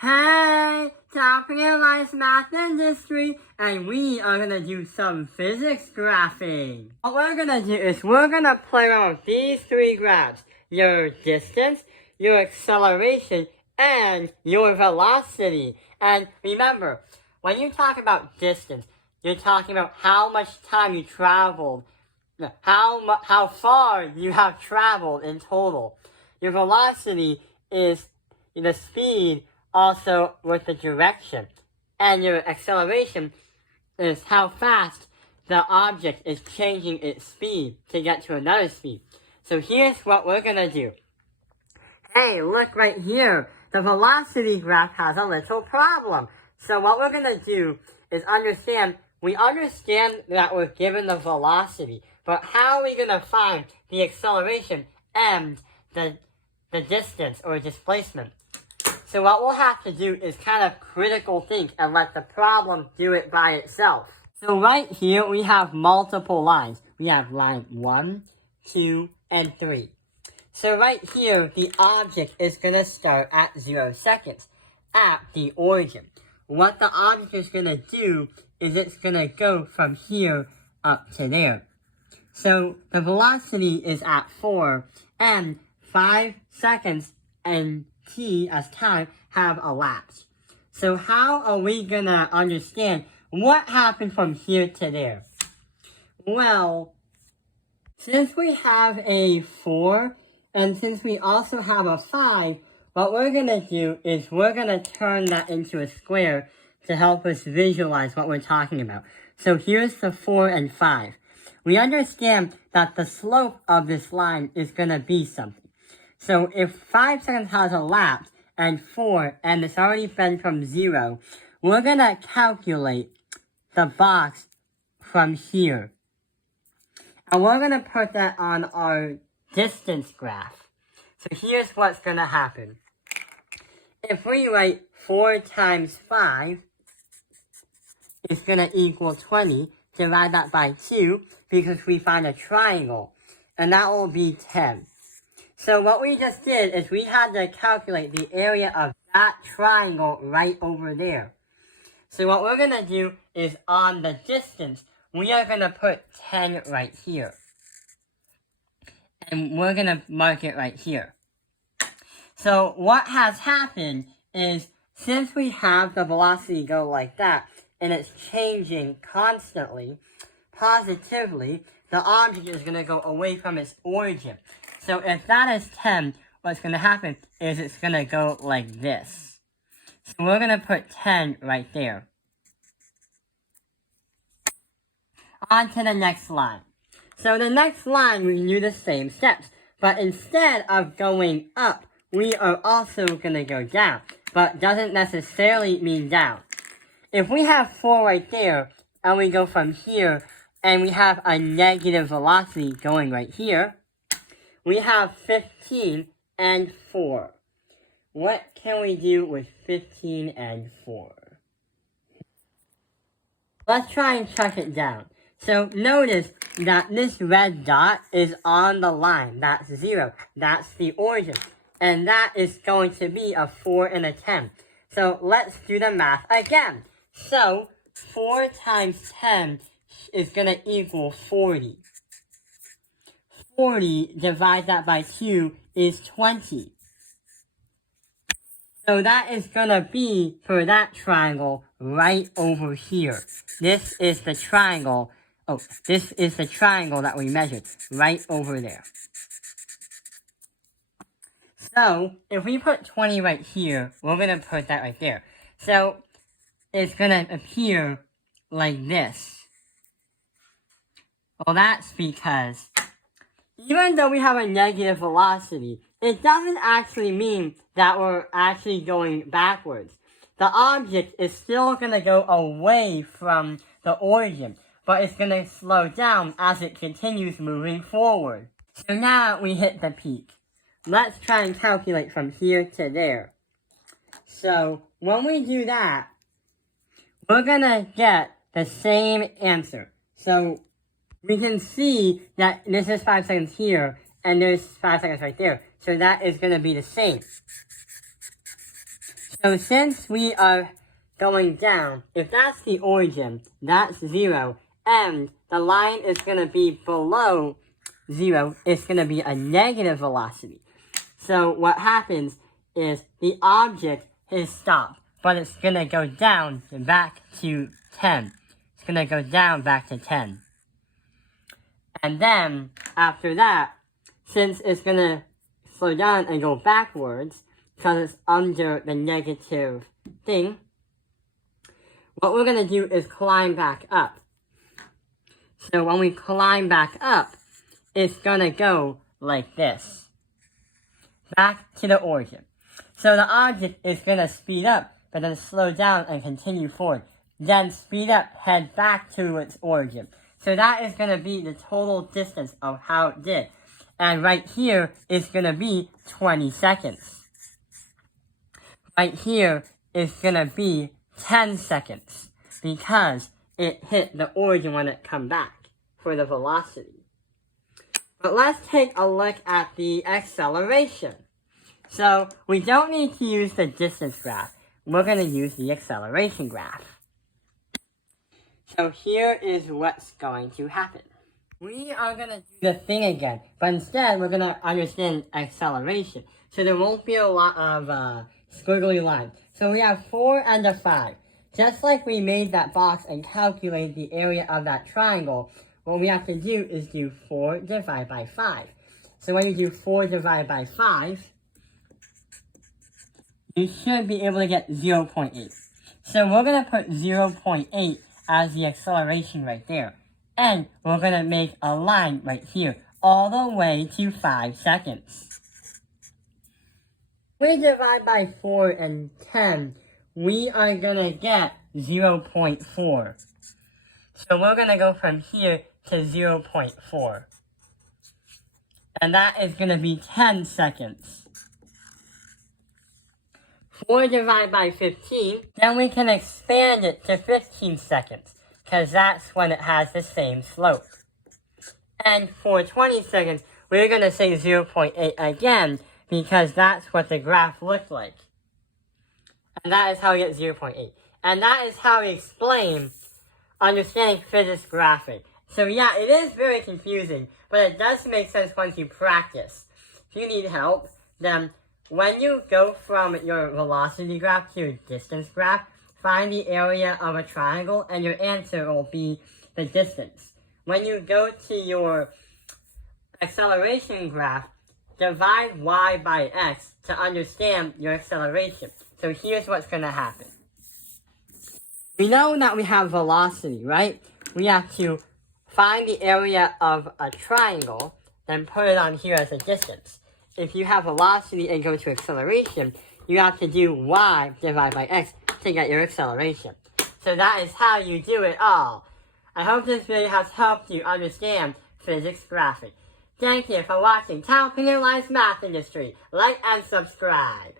Hey, Top Realized Math Industry, and we are gonna do some physics graphing. What we're gonna do is we're gonna play around with these three graphs: your distance, your acceleration, and your velocity. And remember, when you talk about distance, you're talking about how much time you traveled, how far you have traveled in total. Your velocity is the speed also with the direction, and your acceleration is how fast the object is changing its speed to get to another speed. So here's what we're gonna do. Hey, look right here. The velocity graph has a little problem. So what we're gonna do is we understand that we're given the velocity, but how are we gonna find the acceleration and the distance or displacement? So what we'll have to do is kind of critical think and let the problem do it by itself. So right here we have multiple lines. We have line 1, 2, and 3. So right here, the object is going to start at 0 seconds at the origin. What the object is going to do is it's going to go from here up to there. So the velocity is at 4, and 5 seconds and t as time have elapsed. So how are we gonna understand what happened from here to there? Well, since we have a 4, and since we also have a 5, what we're gonna do is we're gonna turn that into a square to help us visualize what we're talking about. So here's the 4 and 5. We understand that the slope of this line is gonna be something. So if 5 seconds has elapsed and 4, and it's already been from 0, we're going to calculate the box from here. And we're going to put that on our distance graph. So here's what's going to happen. If we write 4 times 5 is going to equal 20, divide that by 2 because we find a triangle, and that will be 10. So what we just did is we had to calculate the area of that triangle right over there. So what we're going to do is on the distance, we are going to put 10 right here. And we're going to mark it right here. So what has happened is since we have the velocity go like that, and it's changing constantly, positively, the object is going to go away from its origin. So if that is 10, what's going to happen is it's going to go like this. So we're going to put 10 right there. On to the next line. So the next line, we do the same steps. But instead of going up, we are also going to go down. But doesn't necessarily mean down. If we have 4 right there, and we go from here, and we have a negative velocity going right here, we have 15 and 4. What can we do with 15 and 4? Let's try and chuck it down. So notice that this red dot is on the line. That's 0. That's the origin. And that is going to be a 4 and a 10. So let's do the math again. So 4 times 10 is going to equal 40. 40 divide that by 2 is 20. So that is going to be, for that triangle, right over here. This is the triangle. Oh, this is the triangle that we measured, right over there. So, if we put 20 right here, we're going to put that right there. So, it's going to appear like this. Well, that's because even though we have a negative velocity, it doesn't actually mean that we're actually going backwards. The object is still going to go away from the origin, but it's going to slow down as it continues moving forward. So now we hit the peak. Let's try and calculate from here to there. So when we do that, we're going to get the same answer. So we can see that this is 5 seconds here, and there's 5 seconds right there. So that is going to be the same. So since we are going down, if that's the origin, that's 0, and the line is going to be below 0, it's going to be a negative velocity. So what happens is the object is stopped, but it's going to go down back to 10. It's going to go down back to 10. And then, after that, since it's going to slow down and go backwards, because it's under the negative thing, what we're going to do is climb back up. So when we climb back up, it's going to go like this. Back to the origin. So the object is going to speed up, but then slow down and continue forward. Then speed up, head back to its origin. So that is going to be the total distance of how it did. And right here is going to be 20 seconds. Right here is going to be 10 seconds. Because it hit the origin when it come back for the velocity. But let's take a look at the acceleration. So we don't need to use the distance graph. We're going to use the acceleration graph. So here is what's going to happen. We are going to do the thing again, but instead we're going to understand acceleration. So there won't be a lot of squiggly lines. So we have 4 and a 5. Just like we made that box and calculated the area of that triangle, what we have to do is do 4 divided by 5. So when you do 4 divided by 5, you should be able to get 0.8. So we're going to put 0.8 as the acceleration right there. And we're going to make a line right here, all the way to 5 seconds. We divide by 4 and 10, we are going to get 0.4. So we're going to go from here to 0.4. And that is going to be 10 seconds. 4 divided by 15, then we can expand it to 15 seconds, because that's when it has the same slope. And for 20 seconds, we're going to say 0.8 again, because that's what the graph looked like. And that is how we get 0.8. And that is how we explain understanding physics graphing. So yeah, it is very confusing, but it does make sense once you practice. If you need help, then when you go from your velocity graph to your distance graph, find the area of a triangle and your answer will be the distance. When you go to your acceleration graph, divide y by x to understand your acceleration. So here's what's going to happen. We know that we have velocity, right? We have to find the area of a triangle, then put it on here as a distance. If you have velocity and go to acceleration, you have to do y divided by x to get your acceleration. So that is how you do it all. I hope this video has helped you understand physics graphing. Thank you for watching Tao Penguin Live's Math Industry. Like and subscribe.